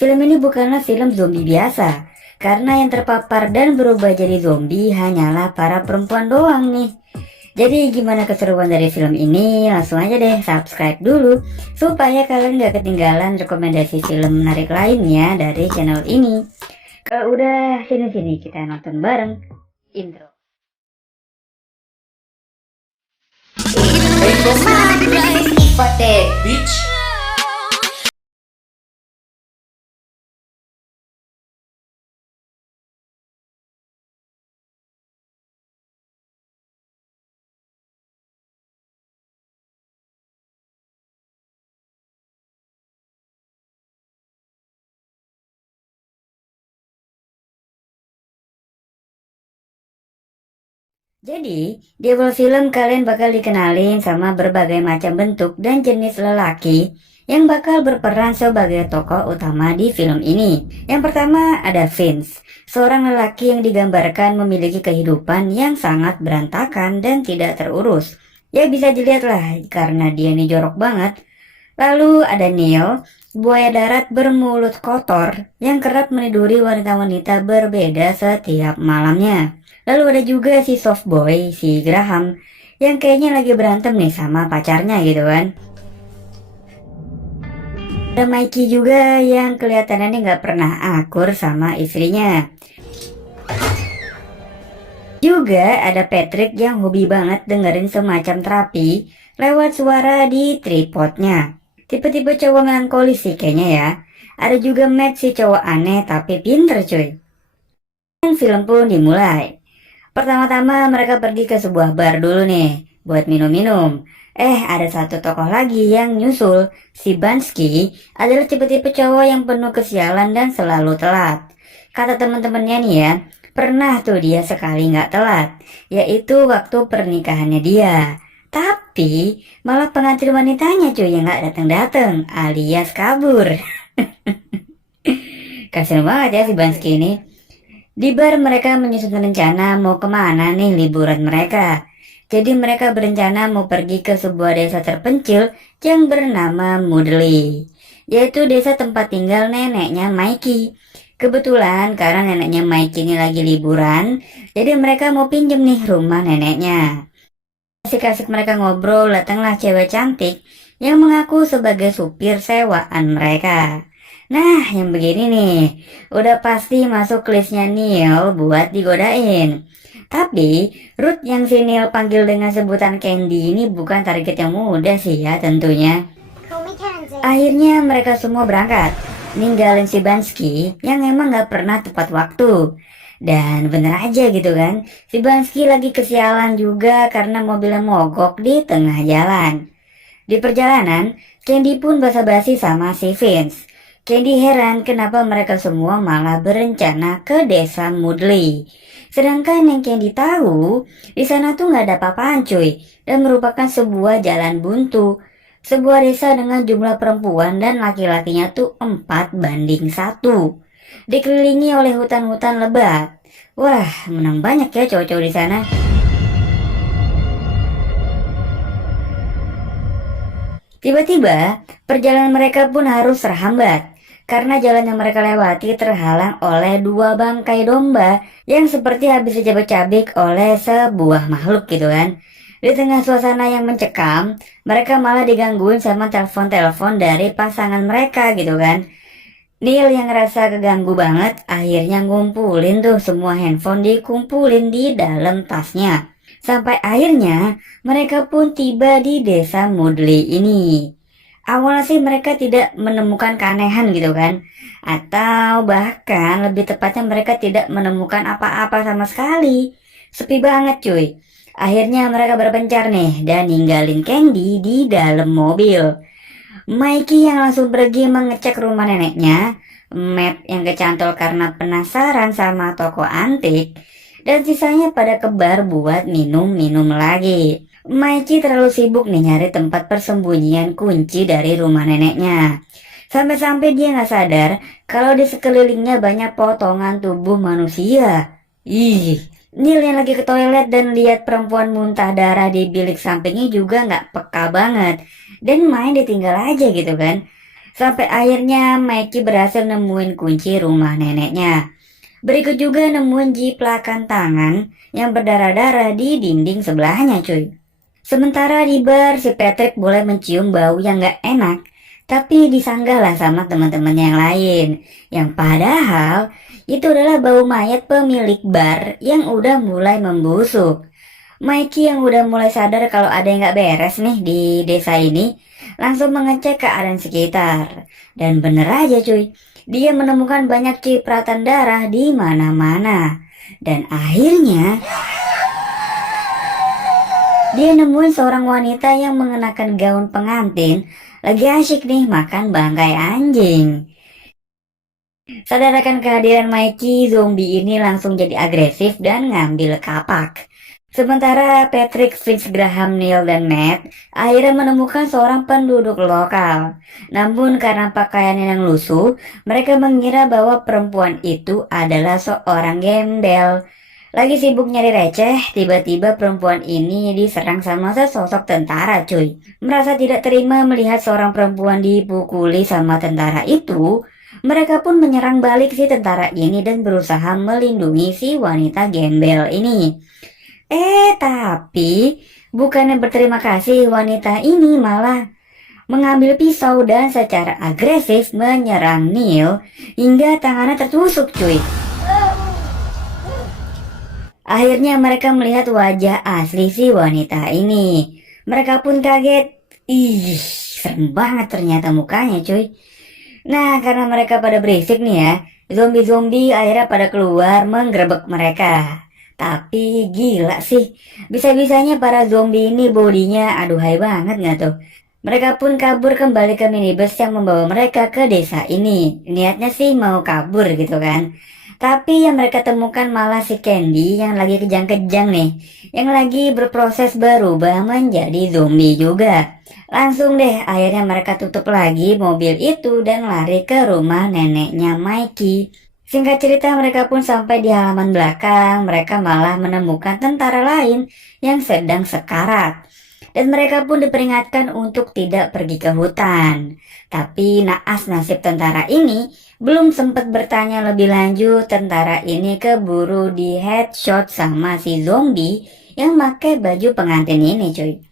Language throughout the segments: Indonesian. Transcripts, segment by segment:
Film ini bukanlah film zombie biasa, karena yang terpapar dan berubah jadi zombie hanyalah para perempuan doang nih. Jadi gimana keseruan dari film ini? Langsung aja deh subscribe dulu supaya kalian gak ketinggalan rekomendasi film menarik lainnya dari channel ini. Kalau udah sini-sini kita nonton bareng. Intro. Pate Bitch. Jadi, di awal film kalian bakal dikenalin sama berbagai macam bentuk dan jenis lelaki yang bakal berperan sebagai tokoh utama di film ini. Yang pertama ada Vince, seorang lelaki yang digambarkan memiliki kehidupan yang sangat berantakan dan tidak terurus. Ya bisa dilihat lah karena dia ini jorok banget. Lalu ada Neil, buaya darat bermulut kotor yang kerap meniduri wanita-wanita berbeda setiap malamnya. Lalu ada juga si soft boy, si Graham, yang kayaknya lagi berantem nih sama pacarnya gitu kan. Ada Mikey juga yang kelihatannya nggak pernah akur sama istrinya. Juga ada Patrick yang hobi banget dengerin semacam terapi lewat suara di tripodnya. Tipe-tipe cowok melankolis sih kayaknya ya. Ada juga Matt si cowok aneh tapi pinter cuy. Dan film pun dimulai. Pertama-tama mereka pergi ke sebuah bar dulu nih, buat minum-minum. Ada satu tokoh lagi yang nyusul. Si Bansky adalah tipe-tipe cowok yang penuh kesialan dan selalu telat. Kata teman-temannya nih ya, pernah tuh dia sekali nggak telat, yaitu waktu pernikahannya dia. Tapi malah pengantin wanitanya cuy yang nggak datang-datang, alias kabur. Kasian banget ya si Bansky ini. Di bar mereka menyusun rencana mau kemana nih liburan mereka. Jadi mereka berencana mau pergi ke sebuah desa terpencil yang bernama Mudley, yaitu desa tempat tinggal neneknya Mikey. Kebetulan karena neneknya Mikey ini lagi liburan, jadi mereka mau pinjem nih rumah neneknya. Asik-asik mereka ngobrol, datanglah cewek cantik yang mengaku sebagai supir sewaan mereka. Nah, yang begini nih, udah pasti masuk listnya Neil buat digodain. Tapi, Ruth yang si Neil panggil dengan sebutan Candy ini bukan target yang mudah sih ya tentunya. Akhirnya mereka semua berangkat, ninggalin si Bansky yang emang gak pernah tepat waktu. Dan bener aja gitu kan, si Bansky lagi kesialan juga karena mobilnya mogok di tengah jalan. Di perjalanan, Candy pun basa-basi sama si Vince. Candy heran kenapa mereka semua malah berencana ke desa Mudley. Sedangkan yang Candy tahu, di sana tuh nggak ada apa-apaan cuy, dan merupakan sebuah jalan buntu. Sebuah desa dengan jumlah perempuan dan laki-lakinya tuh 4:1. Dikelilingi oleh hutan-hutan lebat. Wah, menang banyak ya cowok-cowok di sana. Tiba-tiba, perjalanan mereka pun harus terhambat karena jalan yang mereka lewati terhalang oleh dua bangkai domba yang seperti habis dicabik-cabik oleh sebuah makhluk gitu kan. Di tengah suasana yang mencekam, mereka malah digangguin sama telepon-telepon dari pasangan mereka gitu kan. Neil yang ngerasa keganggu banget akhirnya ngumpulin tuh semua handphone dikumpulin di dalam tasnya. Sampai akhirnya mereka pun tiba di desa Mudley ini. Awalnya sih mereka tidak menemukan keanehan gitu kan. Atau bahkan lebih tepatnya mereka tidak menemukan apa-apa sama sekali. Sepi banget cuy. Akhirnya mereka berpencar nih dan ninggalin Candy di dalam mobil. Mikey yang langsung pergi mengecek rumah neneknya, Matt yang kecantol karena penasaran sama toko antik, dan sisanya pada kebar buat minum-minum lagi. Mikey terlalu sibuk nih nyari tempat persembunyian kunci dari rumah neneknya. Sampai-sampai dia nggak sadar kalau di sekelilingnya banyak potongan tubuh manusia. Ih, Neil yang lagi ke toilet dan lihat perempuan muntah darah di bilik sampingnya juga nggak peka banget. Dan main ditinggal aja gitu kan. Sampai akhirnya Mikey berhasil nemuin kunci rumah neneknya. Berikut juga nemuin jiplakan tangan yang berdarah-darah di dinding sebelahnya cuy. Sementara di bar, si Patrick boleh mencium bau yang gak enak, tapi disanggah lah sama teman-temannya yang lain. Yang padahal itu adalah bau mayat pemilik bar yang udah mulai membusuk. Mikey yang udah mulai sadar kalau ada yang gak beres nih di desa ini, langsung mengecek keadaan sekitar. Dan bener aja cuy, dia menemukan banyak cipratan darah di mana-mana. Dan akhirnya dia nemuin seorang wanita yang mengenakan gaun pengantin lagi asyik nih makan bangkai anjing. Sadar akan kehadiran Mikey, zombie ini langsung jadi agresif dan ngambil kapak. Sementara Patrick, Vince, Graham, Neil, dan Matt akhirnya menemukan seorang penduduk lokal. Namun karena pakaiannya yang lusuh, mereka mengira bahwa perempuan itu adalah seorang gembel. Lagi sibuk nyari receh, tiba-tiba perempuan ini diserang sama sesosok tentara cuy. Merasa tidak terima melihat seorang perempuan dipukuli sama tentara itu, mereka pun menyerang balik si tentara ini dan berusaha melindungi si wanita gembel ini. Tapi bukannya berterima kasih, wanita ini malah mengambil pisau dan secara agresif menyerang Neil hingga tangannya tertusuk cuy. Akhirnya mereka melihat wajah asli si wanita ini. Mereka pun kaget. Ih, serem banget ternyata mukanya cuy. Nah, karena mereka pada berisik nih ya, zombie-zombie akhirnya pada keluar menggerebek mereka. Tapi gila sih, bisa-bisanya para zombie ini bodinya aduhai banget nggak tuh? Mereka pun kabur kembali ke minibus yang membawa mereka ke desa ini. Niatnya sih mau kabur gitu kan. Tapi yang mereka temukan malah si Candy yang lagi kejang-kejang nih. Yang lagi berproses berubah menjadi zombie juga. Langsung deh akhirnya mereka tutup lagi mobil itu dan lari ke rumah neneknya Mikey. Singkat cerita mereka pun sampai di halaman belakang. Mereka malah menemukan tentara lain yang sedang sekarat. Dan mereka pun diperingatkan untuk tidak pergi ke hutan. Tapi naas nasib tentara ini, belum sempat bertanya lebih lanjut, tentara ini keburu di headshot sama si zombie yang pakai baju pengantin ini cuy.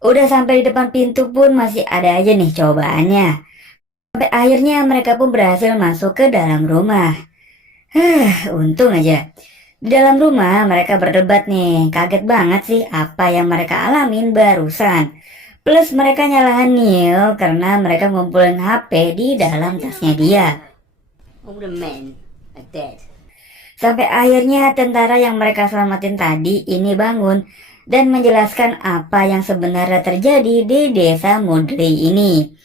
Udah sampai di depan pintu pun masih ada aja nih cobaannya. Sampai akhirnya mereka pun berhasil masuk ke dalam rumah. Untung aja. Di dalam rumah mereka berdebat nih, kaget banget sih apa yang mereka alamin barusan. Plus mereka nyalahan Neil karena mereka ngumpulin HP di dalam tasnya dia. All the men are dead. Sampai akhirnya tentara yang mereka selamatin tadi ini bangun dan menjelaskan apa yang sebenarnya terjadi di desa Mudley ini.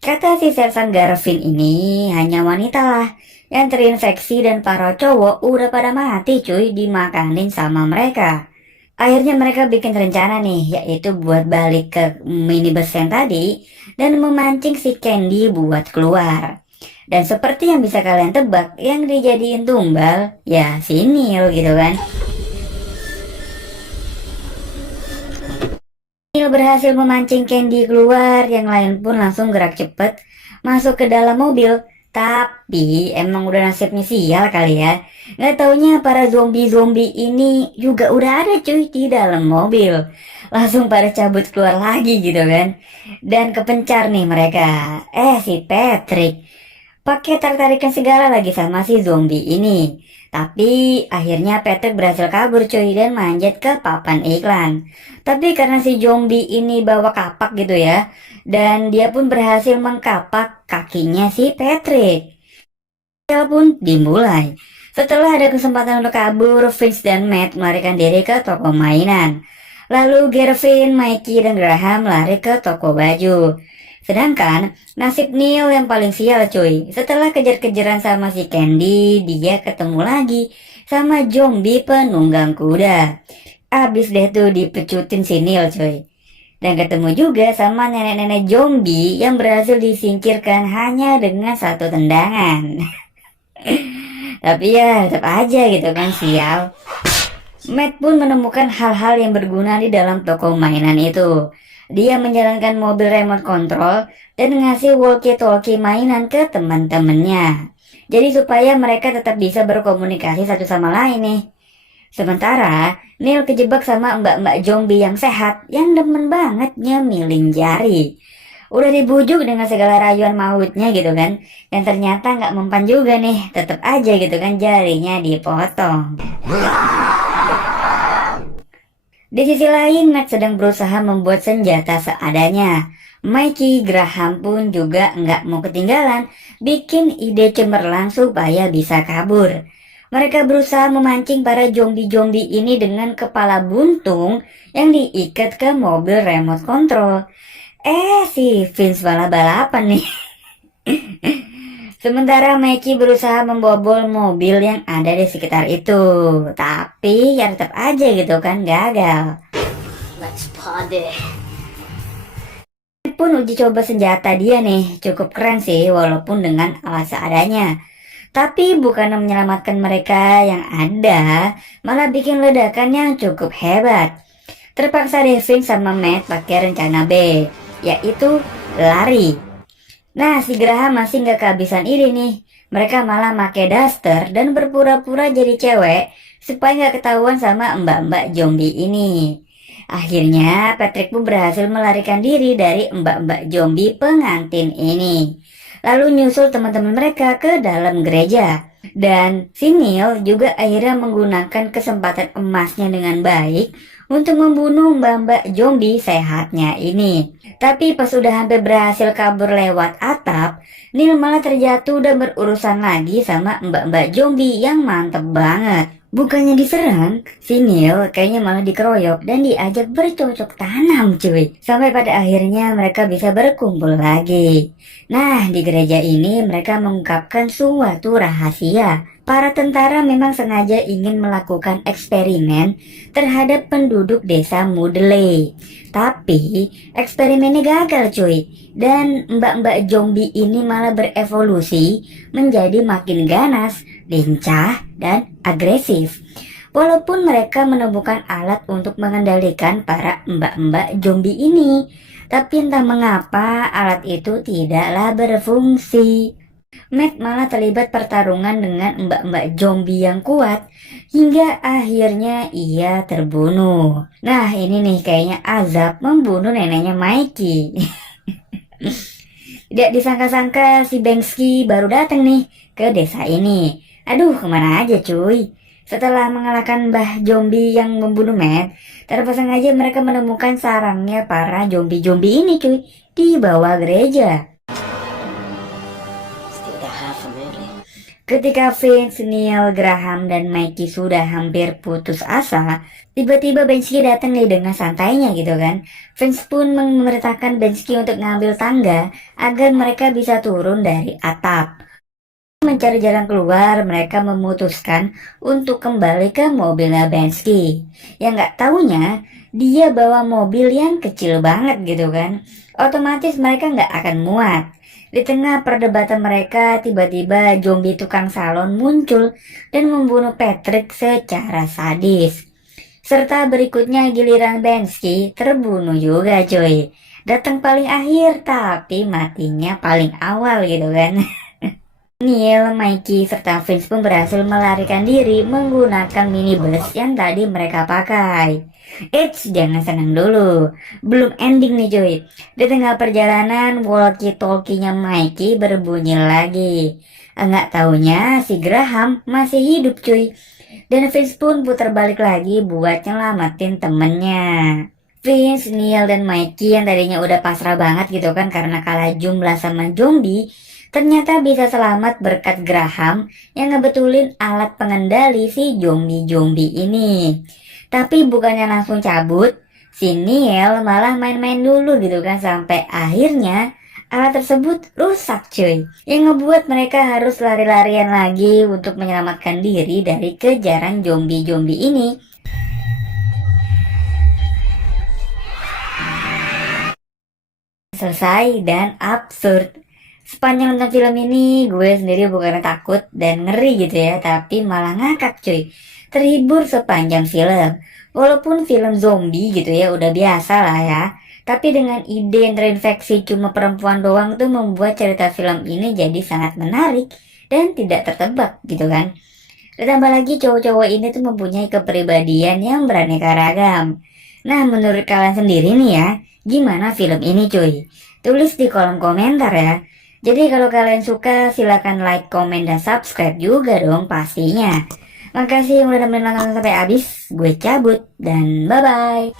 Kata si Sersan Garvin ini hanya wanita lah yang terinfeksi dan para cowok udah pada mati cuy dimakanin sama mereka. Akhirnya mereka bikin rencana nih, yaitu buat balik ke minibus yang tadi dan memancing si Candy buat keluar. Dan seperti yang bisa kalian tebak, yang dijadiin tumbal ya si Neil gitu kan. Neil berhasil memancing Candy keluar, yang lain pun langsung gerak cepet masuk ke dalam mobil. Tapi emang udah nasibnya sial kali ya. Nggak taunya para zombie-zombie ini juga udah ada cuy di dalam mobil. Langsung pada cabut keluar lagi gitu kan. Dan kepencar nih mereka. Si Patrick pakai tarik-tarikan segala lagi sama si zombie ini. Tapi akhirnya Patrick berhasil kabur cuy dan manjat ke papan iklan. Tapi karena si zombie ini bawa kapak gitu ya, dan dia pun berhasil mengkapak kakinya si Patrick. Ya pun dimulai. Setelah ada kesempatan untuk kabur, Vince dan Matt melarikan diri ke toko mainan. Lalu Garvin, Mikey, dan Graham lari ke toko baju. Sedangkan nasib Neil yang paling sial cuy. Setelah kejar-kejaran sama si Candy, dia ketemu lagi sama zombie penunggang kuda. Abis deh tuh dipecutin si Neil cuy. Dan ketemu juga sama nenek-nenek zombie yang berhasil disingkirkan hanya dengan satu tendangan. Tapi ya tetap aja gitu kan sial. Matt pun menemukan hal-hal yang berguna di dalam toko mainan itu. Dia menjalankan mobil remote control dan ngasih walkie-talkie mainan ke teman-temannya. Jadi supaya mereka tetap bisa berkomunikasi satu sama lain nih. Sementara Neil kejebak sama mbak-mbak zombie yang sehat yang demen banget nyemilin jari. Udah dibujuk dengan segala rayuan mautnya gitu kan. Yang ternyata nggak mempan juga nih. Tetap aja gitu kan jarinya dipotong. Di sisi lain, Matt sedang berusaha membuat senjata seadanya. Mikey Graham pun juga nggak mau ketinggalan, bikin ide cemerlang supaya bisa kabur. Mereka berusaha memancing para zombie-zombie ini dengan kepala buntung yang diikat ke mobil remote control. Si Vince malah balapan nih. Sementara Mikey berusaha membobol mobil yang ada di sekitar itu. Tapi ya tetap aja gitu kan gagal. Let's party. Pun uji coba senjata dia nih cukup keren sih walaupun dengan alat seadanya. Tapi bukan menyelamatkan mereka yang ada, malah bikin ledakan yang cukup hebat. Terpaksa Devin sama Matt pakai rencana B, yaitu lari. Nah, si Graham masih nggak kehabisan ide nih. Mereka malah pakai daster dan berpura-pura jadi cewek supaya nggak ketahuan sama mbak-mbak zombie ini. Akhirnya Patrick pun berhasil melarikan diri dari mbak-mbak zombie pengantin ini. Lalu nyusul teman-teman mereka ke dalam gereja. Dan si Neil juga akhirnya menggunakan kesempatan emasnya dengan baik untuk membunuh mbak-mbak zombie sehatnya ini. Tapi pas udah hampir berhasil kabur lewat atap, Neil malah terjatuh dan berurusan lagi sama mbak-mbak zombie yang mantep banget. Bukannya diserang, si Neil kayaknya malah dikeroyok dan diajak bercocok tanam cuy. Sampai pada akhirnya mereka bisa berkumpul lagi. Nah, di gereja ini mereka mengungkapkan suatu rahasia. Para tentara memang sengaja ingin melakukan eksperimen terhadap penduduk desa Mudley. Tapi eksperimennya gagal cuy. Dan mbak-mbak zombie ini malah berevolusi menjadi makin ganas, lincah, dan agresif. Walaupun mereka menemukan alat untuk mengendalikan para mbak-mbak zombie ini, tapi entah mengapa alat itu tidaklah berfungsi. Matt malah terlibat pertarungan dengan mbak-mbak zombie yang kuat hingga akhirnya ia terbunuh. Nah, ini nih kayaknya azab membunuh neneknya Mikey. Tidak disangka-sangka si Banksy baru datang nih ke desa ini. Aduh, kemana aja cuy? Setelah mengalahkan Mbah Zombie yang membunuh Matt, tanpa sengaja mereka menemukan sarangnya para zombie-zombie ini cuy di bawah gereja. Still got half a minute. Ketika Vince, Neil, Graham, dan Mikey sudah hampir putus asa, tiba-tiba Banksy datang nih dengan santainya gitu kan. Vince pun memerintahkan Banksy untuk ngambil tangga agar mereka bisa turun dari atap. Mencari jalan keluar, mereka memutuskan untuk kembali ke mobilnya Banksy. Yang nggak taunya, dia bawa mobil yang kecil banget gitu kan. Otomatis mereka nggak akan muat. Di tengah perdebatan mereka, tiba-tiba zombie tukang salon muncul dan membunuh Patrick secara sadis. Serta berikutnya giliran Banksy terbunuh juga cuy. Datang paling akhir tapi matinya paling awal gitu kan. Neil, Mikey, serta Vince pun berhasil melarikan diri menggunakan minibus yang tadi mereka pakai. Eits, jangan senang dulu. Belum ending nih cuy. Di tengah perjalanan, walkie-talkie-nya Mikey berbunyi lagi. Enggak taunya si Graham masih hidup cuy. Dan Vince pun putar balik lagi buat nyelamatin temennya. Vince, Neil, dan Mikey yang tadinya udah pasrah banget gitu kan karena kalah jumlah sama zombie, ternyata bisa selamat berkat Graham yang ngebetulin alat pengendali si zombie-zombie ini. Tapi bukannya langsung cabut, si Neil malah main-main dulu gitu kan sampai akhirnya alat tersebut rusak cuy. Yang ngebuat mereka harus lari-larian lagi untuk menyelamatkan diri dari kejaran zombie-zombie ini. Selesai dan absurd. Sepanjang nonton film ini, gue sendiri bukannya takut dan ngeri gitu ya, tapi malah ngakak cuy. Terhibur sepanjang film. Walaupun film zombie gitu ya, udah biasa lah ya. Tapi dengan ide yang terinfeksi cuma perempuan doang tuh membuat cerita film ini jadi sangat menarik dan tidak tertebak gitu kan. Ditambah lagi cowok-cowok ini tuh mempunyai kepribadian yang beraneka ragam. Nah, menurut kalian sendiri nih ya, gimana film ini cuy? Tulis di kolom komentar ya. Jadi kalau kalian suka silakan like, komen, dan subscribe juga dong pastinya. Makasih yang udah nemenin nonton sampai habis. Gue cabut dan bye-bye.